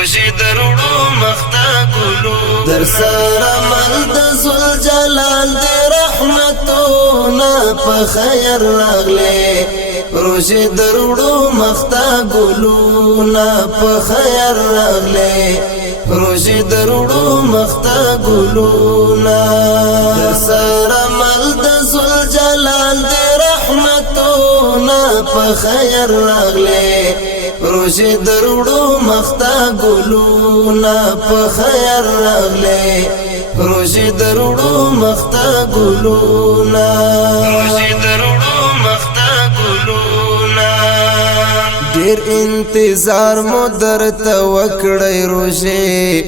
روزي دروړو مختا ګلو در سره مل د زل جلال دی رحمتونه په خیر راغله روزي دروړو مختا ګلونه په خیر راغله روزي دروړو مختا ګلونه در سره مل د زل جلال دی رحمتونه په خیر راغله روزي دروړو مختا ګلونه په خیر راغله روزي دروړو مختا ګلونه روزي دروړو مختا ګلونه ډېر انتظار مو درته وکړی روزي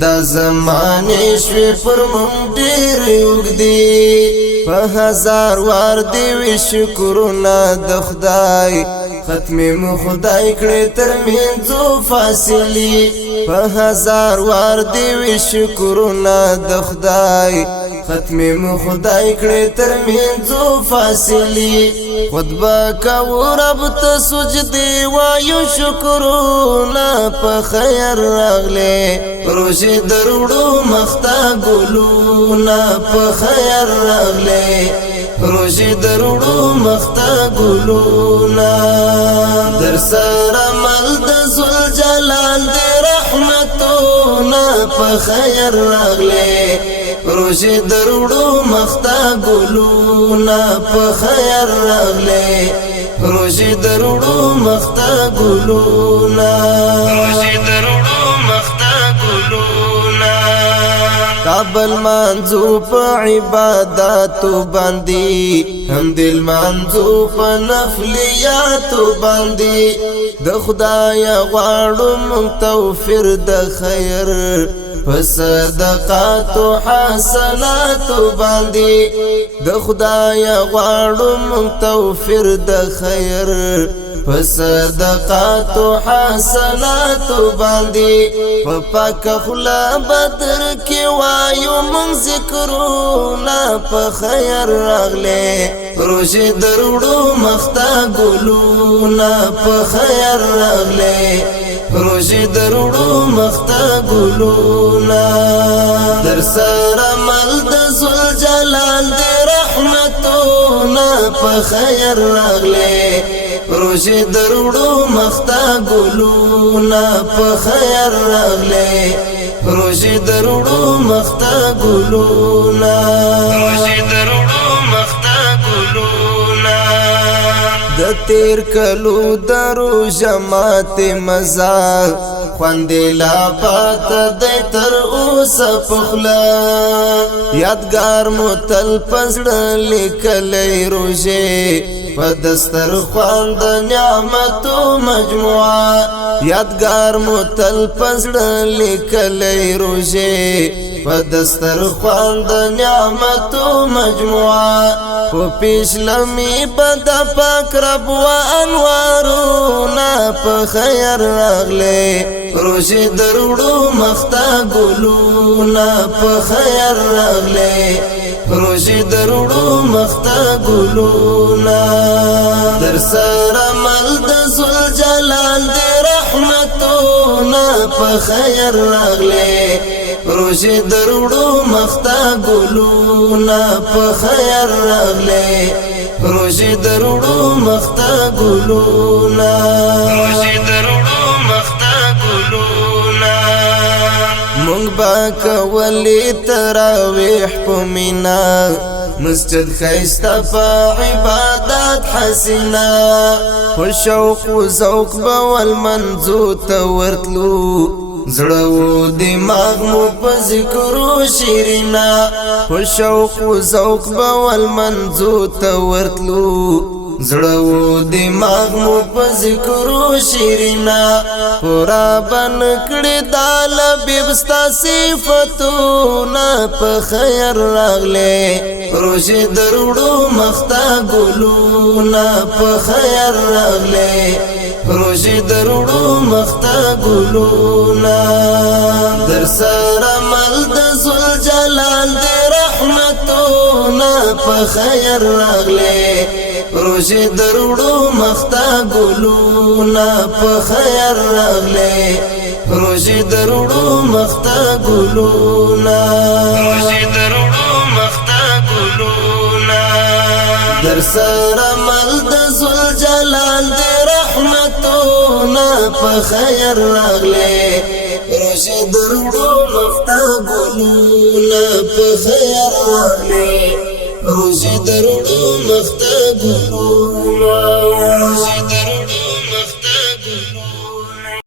دا زمانه شوي پر مونږ ډېر اوږدې په هزار وار دې وي شکرونه د خدای ختمې مو خدای کړې تر منځو فاصلې په هزار وار دې وي شکرونه د خدای ختمې مو خدای کړې تر منځو فاصلې خطبه کوو رب ته سجدې وایو شکرونه په خیر راغلې روزي دروړو مختا ګلونه په خیر راغلې روزي دروړو مختا ګلونه در سره مل د زل جلال دی رحمتونه په خیر راغله روزي دروړو مختا ګلونه په خیر راغله روزي دروړو مختا ګلونه روزي دروړو مختا ګلونه قبل منځو په عبادتو باندې هم دل منځو په نفلیاتو باندې د خدای غواړو مونږ توفیر د خیر په صدقاتو حسناتو باندې د خدای غواړو مونږ توفیر د خیر په صدقاتو حسناتو باندې په پاک خلا بدر کې وایو مونږ ذکرونه په خیر راغله روزي دروړو مختا ګلونه په خیر راغله روزي دروړو مختا ګلونه در سره مل د زل جلال دی رحمتونه په خیر راغله روزي دروړو مختا ګلونه په خیر راغله روزي دروړو مختا ګلونه روزي دروړو مختا ګلونه د تیر کلو درو جماعت مزا خوندلا پات د تر اوس پخلا یادګار مو تل پسړ لیکلې روزي په دستر خوان د نعمتو مجموعه یادګار مو تل پسړ لیکلې روزي په دستر خوان د نعمتو مجموعه په پیش لمی بد پاک رب و انوارونه په خیر راغله روزي دروړو مختا ګلونه په خیر راغله روزي دروړو مختا ګلونه در سره مل د زل جلال دی رحمتونه په خیر راغله روزي دروړو مختا ګلونه په خیر راغله روزي دروړو مختا ګلونه روزي دروړو مختا ګلونه مونږ با کولی تراویح په مینا مسجد خیستا په عبادت حسینا خوشوق و ذوق بول منځو ته ورتلو زړو دماغ مو په ذکرو شیرینا خوشوق و ذوق بول منځو ته ورتلو زړو دماغ مو په ذکرو شیرینا پورا بن کړي دال بيبستا صفاتونه په خیر راغله روزي دروړو مختا ګلونه په خیر راغله روزي دروړو مختا ګلونه در سره مل د زل جلال دی رحمتونه په خیر راغله روزي دروړو مختا ګلونه په خیر راغله روزي دروړو مختا ګلونا روزي دروړو مختا ګلونا در سره مل د ذل جلال دې رحمتونه په خیر راغله روزي دروړو مختا ګلونا په خیر راغله روزي دروړو مختا ګلونا